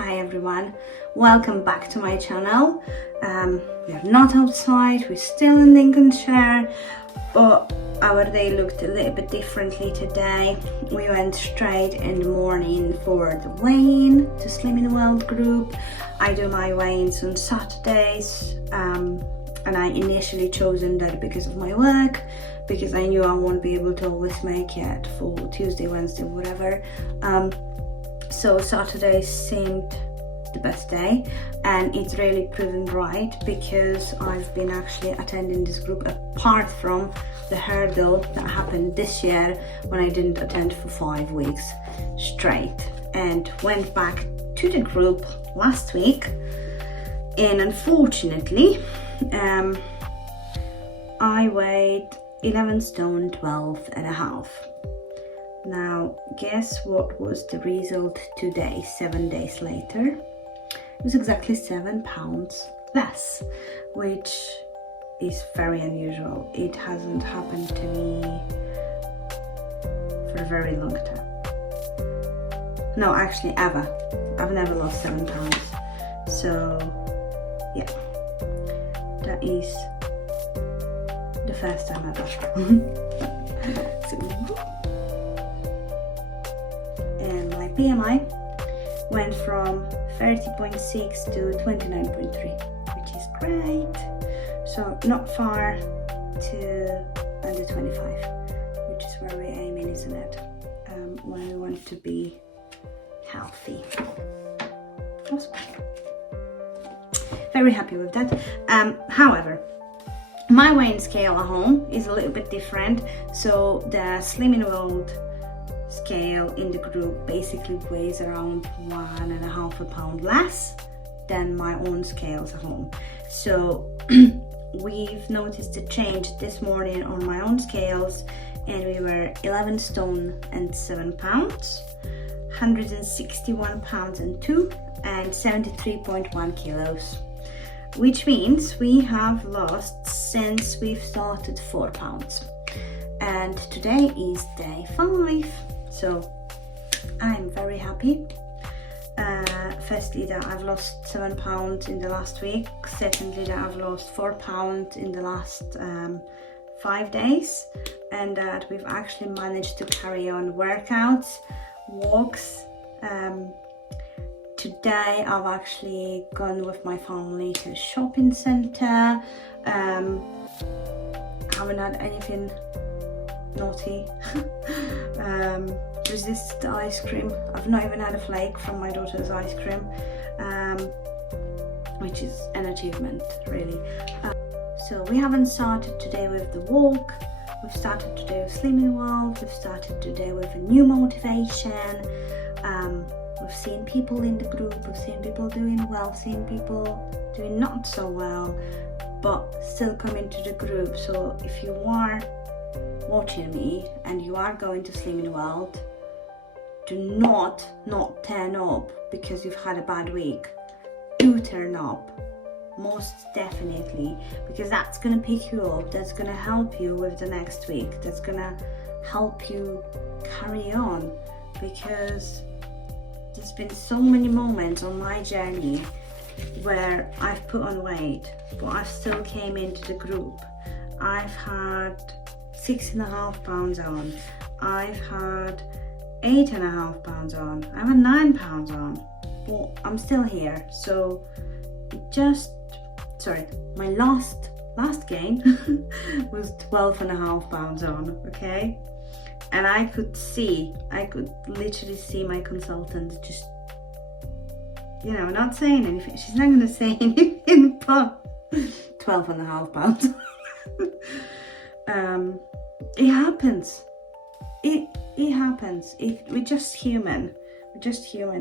Hi everyone, welcome back to my channel. We are not outside, we're still in Lincolnshire, but our day looked a little bit differently today. We went straight in the morning for the weigh-in to Slimming World group. I do my weigh-ins on Saturdays, and I initially chosen that because of my work, because I knew I won't be able to always make it for Tuesday, Wednesday, whatever. So Saturday seemed the best day, and it's really proven right because I've been actually attending this group apart from the hurdle that happened this year when I didn't attend for 5 weeks straight, and went back to the group last week, and unfortunately I weighed 11 stone 12 and a half. Now guess what was the result today, 7 days later? It was exactly 7 pounds less, which is very unusual. It hasn't happened to me for a very long time. No, actually ever. I've never lost 7 pounds. So yeah, that is the first time ever. And my BMI went from 30.6 to 29.3, which is great. So not far to under 25, which is where we're aiming, isn't it? When we want to be healthy. Awesome. Very happy with that. However, my weighing scale at home is a little bit different. So the Slimming World scale in the group basically weighs around 1.5 pounds less than my own scales at home. So we've noticed a change this morning on my own scales, and we were 11 stone and 7 pounds, 161 pounds and 2, and 73.1 kilos, which means we have lost since we've started 4 pounds. And today is day 5. So I'm very happy. Firstly, that I've lost 7 pounds in the last week. Secondly, that I've lost 4 pounds in the last 5 days, and that we've actually managed to carry on workouts, walks. Today I've actually gone with my family to a shopping centre. Haven't had anything naughty. Resist the ice cream. I've not even had a flake from my daughter's ice cream, which is an achievement really. So we haven't started today with the walk. We've started today with Slimming World. We've started today with a new motivation. We've seen people in the group, we've seen people doing well, seen people doing not so well, but still coming to the group. So if you are watching me and you are going to Slimming World, do not turn up because you've had a bad week. Do turn up, most definitely, because that's gonna pick you up, that's gonna help you with the next week, that's gonna help you carry on, because there's been so many moments on my journey where I've put on weight, but I still came into the group. I've had 6.5 pounds on, I've had 8.5 pounds on, I've had 9 pounds on, but I'm still here. So my last gain was 12.5 pounds on, okay? And I could literally see my consultant just, not saying anything. She's not going to say anything, but 12.5 pounds. It happens. It happens. We're just human.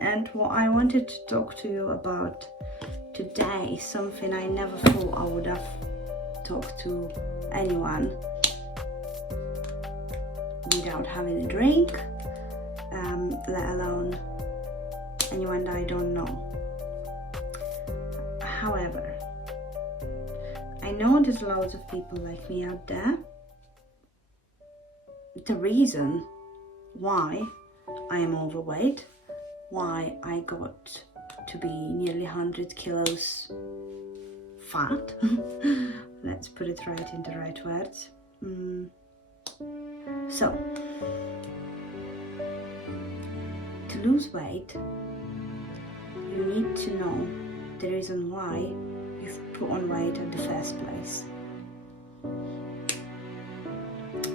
And what I wanted to talk to you about today is something I never thought I would have talked to anyone without having a drink, let alone anyone that I don't know. However, I know there's loads of people like me out there. The reason why I am overweight, why I got to be nearly 100 kilos fat. Let's put it right in the right words. So, to lose weight, you need to know the reason why you've put on weight in the first place.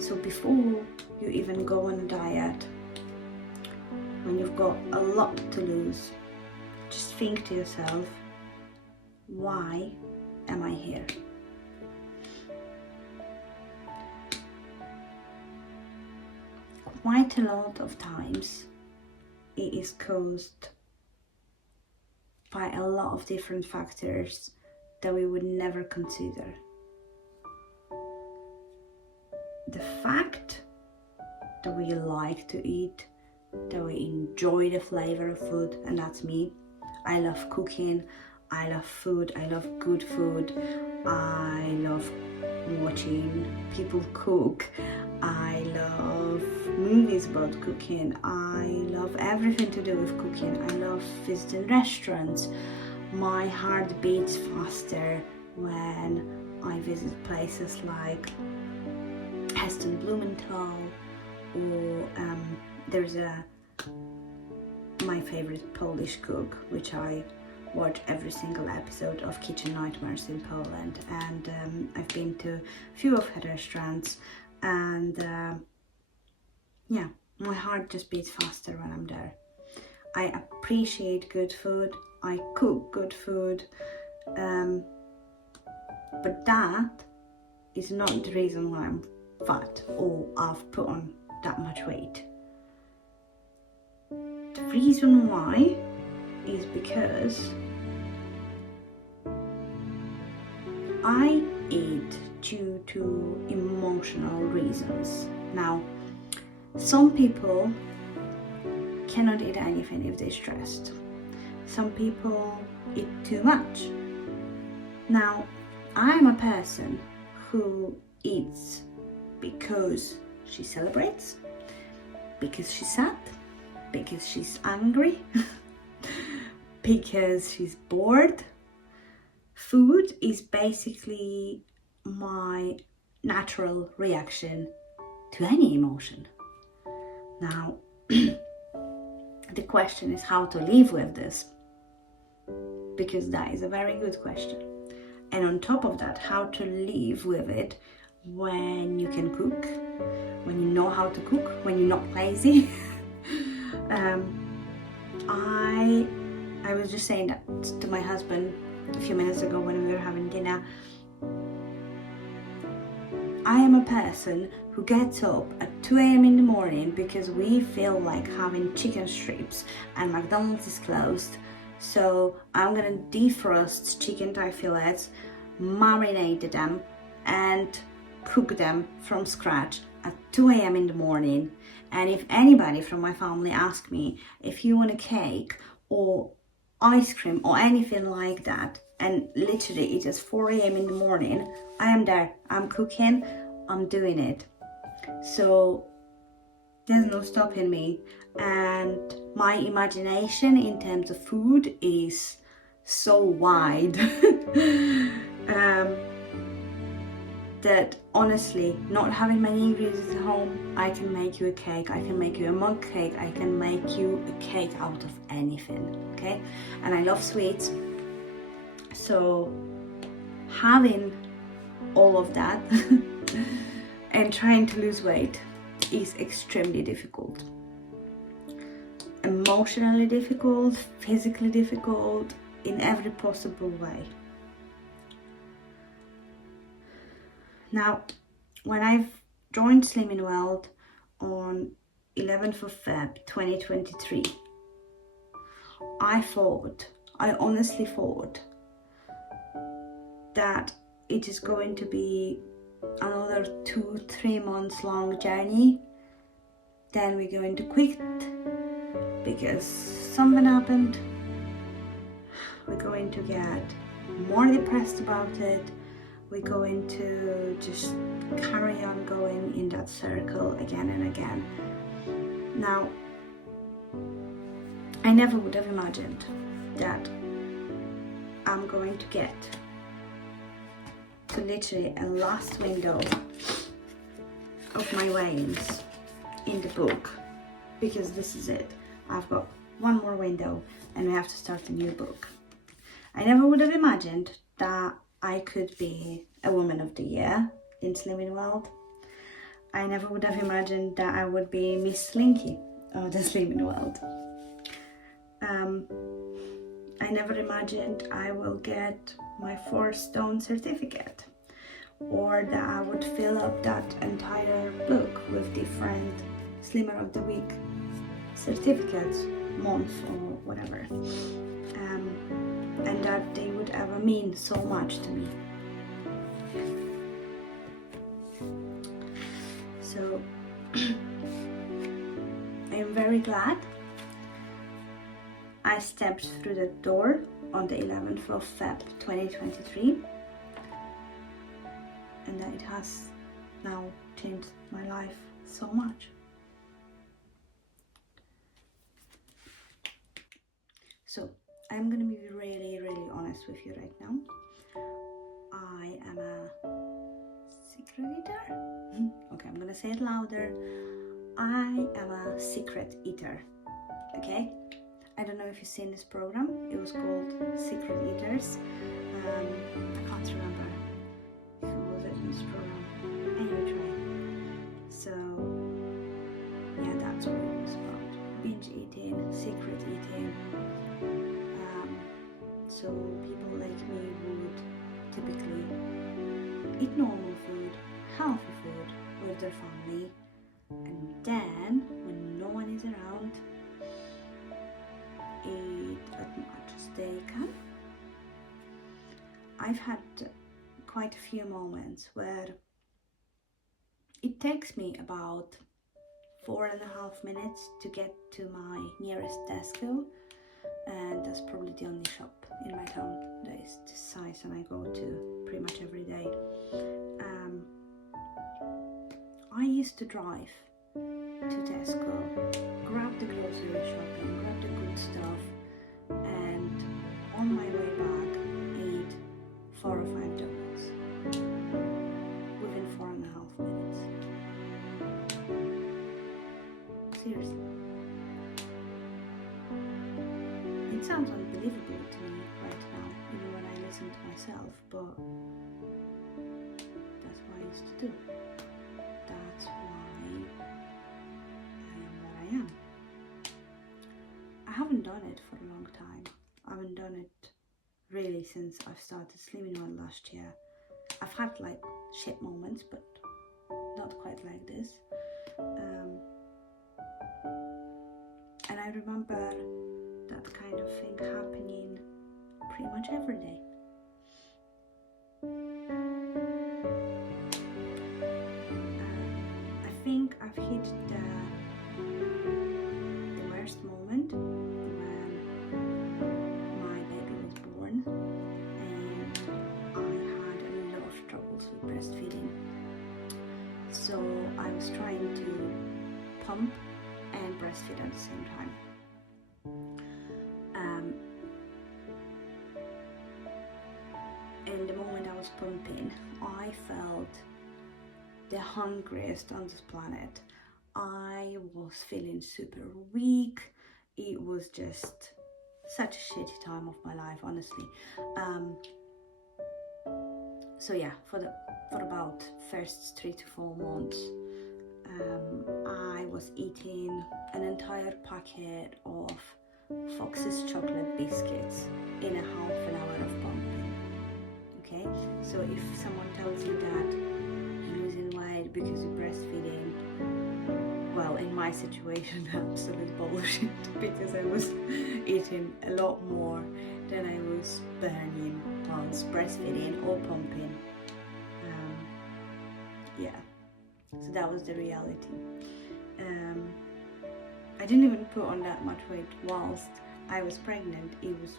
So before you even go on a diet, when you've got a lot to lose, just think to yourself, why am I here? Quite a lot of times it is caused by a lot of different factors that we would never consider. The fact that we like to eat, that we enjoy the flavor of food, and that's me. I love cooking, I love food, I love good food, I love watching people cook, I love movies about cooking, I love everything to do with cooking, I love visiting restaurants. My heart beats faster when I visit places like Heston Blumenthal, or there's my favorite Polish cook, which I watch every single episode of Kitchen Nightmares in Poland, and I've been to a few of her restaurants, and yeah, my heart just beats faster when I'm there. I appreciate good food, I cook good food, but that is not the reason why I'm fat or I've put on that much weight. The reason why is because I eat due to emotional reasons. Now, some people cannot eat anything if they're stressed. Some people eat too much. Now, I'm a person who eats because she celebrates, because she's sad, because she's angry, because she's bored. Food is basically my natural reaction to any emotion. Now, the question is how to live with this, because that is a very good question. And on top of that, how to live with it when you can cook, when you know how to cook, when you're not lazy. I was just saying that to my husband a few minutes ago when we were having dinner. I am a person who gets up at 2 a.m. in the morning because we feel like having chicken strips and McDonald's is closed. So I'm gonna defrost chicken thigh fillets, marinate them, and cook them from scratch at 2 a.m. in the morning. And if anybody from my family asks me if you want a cake or ice cream or anything like that, and literally it is 4 a.m. in the morning, I am there, I'm cooking, I'm doing it. So there's no stopping me, and my imagination in terms of food is so wide that honestly, not having many ingredients at home, I can make you a cake, I can make you a mug cake, I can make you a cake out of anything, okay? And I love sweets, so having all of that and trying to lose weight is extremely difficult. Emotionally difficult, physically difficult, in every possible way. Now, when I've joined Slimming World on 11th of Feb 2023, I honestly thought that it is going to be another 2-3 months long journey. Then we're going to quit because something happened. We're going to get more depressed about it. We're going to just carry on going in that circle again and again. Now, I never would have imagined that I'm going to get to literally a last window of my veins in the book, because this is it. I've got one more window and we have to start a new book. I never would have imagined that I could be a Woman of the Year in Slimming World. I never would have imagined that I would be Miss Slinky of the Slimming World. I never imagined I will get my 4-stone certificate, or that I would fill up that entire book with different Slimmer of the Week certificates, month or whatever, and that they would ever mean so much to me. So I am very glad I stepped through the door on the 11th of Feb 2023, and that it has now changed my life so much. So I'm gonna be really honest with you right now. I am a secret eater. Okay, I'm gonna say it louder. I am a secret eater. Okay? I don't know if you've seen this program. It was called Secret Eaters. I can't remember who was it in this program. Anyway, so yeah, that's what it was about. Binge eating, secret eating. So people like me would typically eat normal food, healthy food with their family, and then when no one is around, eat as much as they can. I've had quite a few moments where it takes me about 4.5 minutes to get to my nearest Tesco, and that's probably the only shop in my town that is this size and I go to pretty much every day. I used to drive to Tesco, grab the grocery shopping, grab the good stuff, and on my way back eat 4 or 5 donuts within 4.5 minutes. Seriously. It sounds unbelievable to me right now, even when I listen to myself, but that's what I used to do. That's why I am what I am. I haven't done it for a long time. I haven't done it really since I've started Slimming World last year. I've had like shit moments, but not quite like this. And I remember that kind of thing happening pretty much every day. I think I've hit the worst moment when my baby was born, and I had a lot of troubles with breastfeeding. So I was trying to pump and breastfeed at the same time. And the moment I was pumping, I felt the hungriest on this planet. I was feeling super weak. It was just such a shitty time of my life, honestly. So yeah, for about first 3 to 4 months, I was eating an entire packet of Fox's chocolate biscuits in a half an hour of pumping. Okay, so if someone tells you that you're losing weight because you're breastfeeding, well, in my situation, absolute bullshit, because I was eating a lot more than I was burning whilst breastfeeding or pumping. Yeah, so that was the reality. I didn't even put on that much weight whilst I was pregnant. It was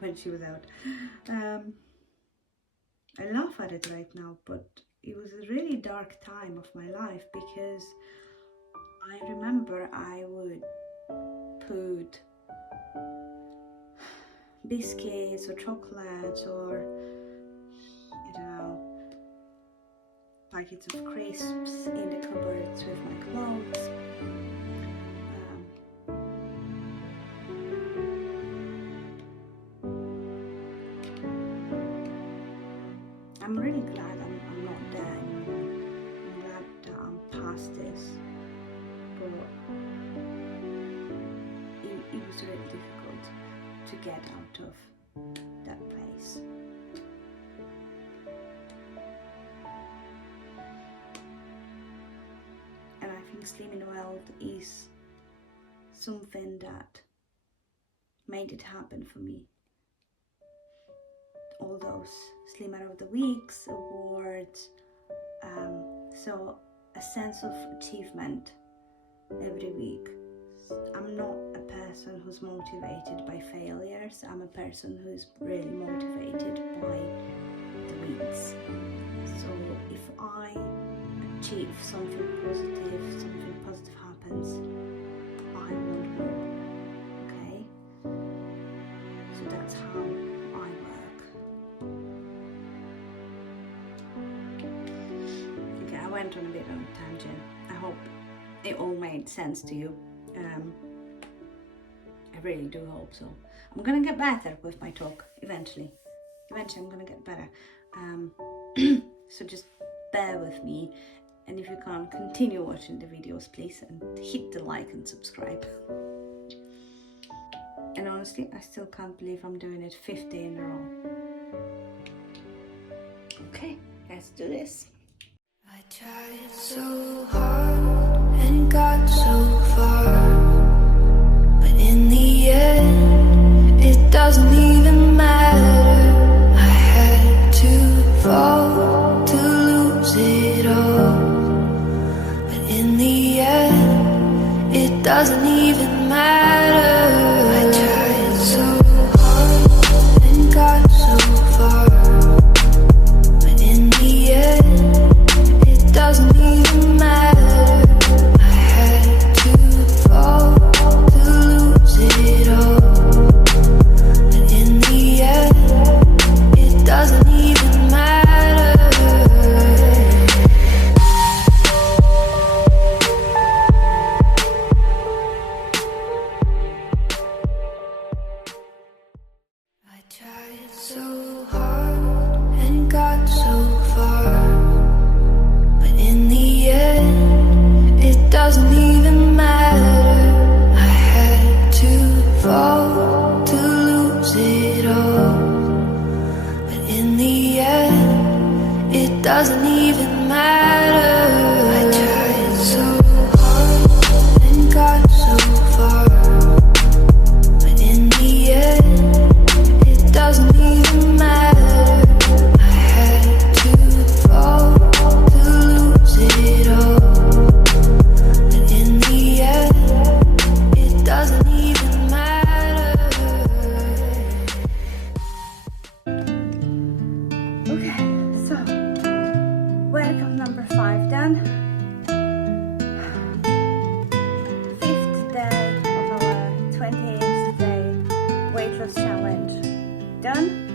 when she was out. I laugh at it right now, but it was a really dark time of my life, because I remember I would put biscuits or chocolates or, I don't know, packets of crisps in the cupboards with my clothes. I'm really glad I'm not there anymore. I'm glad that I'm past this, but it was really difficult to get out of that place. And I think Slimming World is something that made it happen for me. All those Slimmer of the Weeks awards, so a sense of achievement every week. I'm not a person who's motivated by failures. I'm a person who's really motivated by the wins. So if I achieve something positive happens, I want more. Okay? So that's how I work. Okay, I went on a bit on a tangent. I hope it all made sense to you. I really do hope so. I'm gonna get better with my talk eventually. Eventually I'm gonna get better. So just bear with me, and if you can't, continue watching the videos please, and hit the like and subscribe. And honestly, I still can't believe I'm doing it 50 in a row. Okay, let's do this. I tried so hard and got so far, but in the end, it doesn't even matter. I had to fall to lose it all, but in the end, it doesn't even matter. I tried so hard and got so far, but in the end, it doesn't even matter. I had to fall to lose it all, but in the end, it doesn't even matter. I tried so hard and got so far, but in the end, it doesn't even matter. I had to fall to lose it all, but in the end, it doesn't even matter. I tried so hard and got so far, but in the end, it doesn't even matter. I had to fall to lose it all, but in the end, it doesn't even matter. Okay, so workout number 5 done. 5th day of our 28th day weight loss challenge done.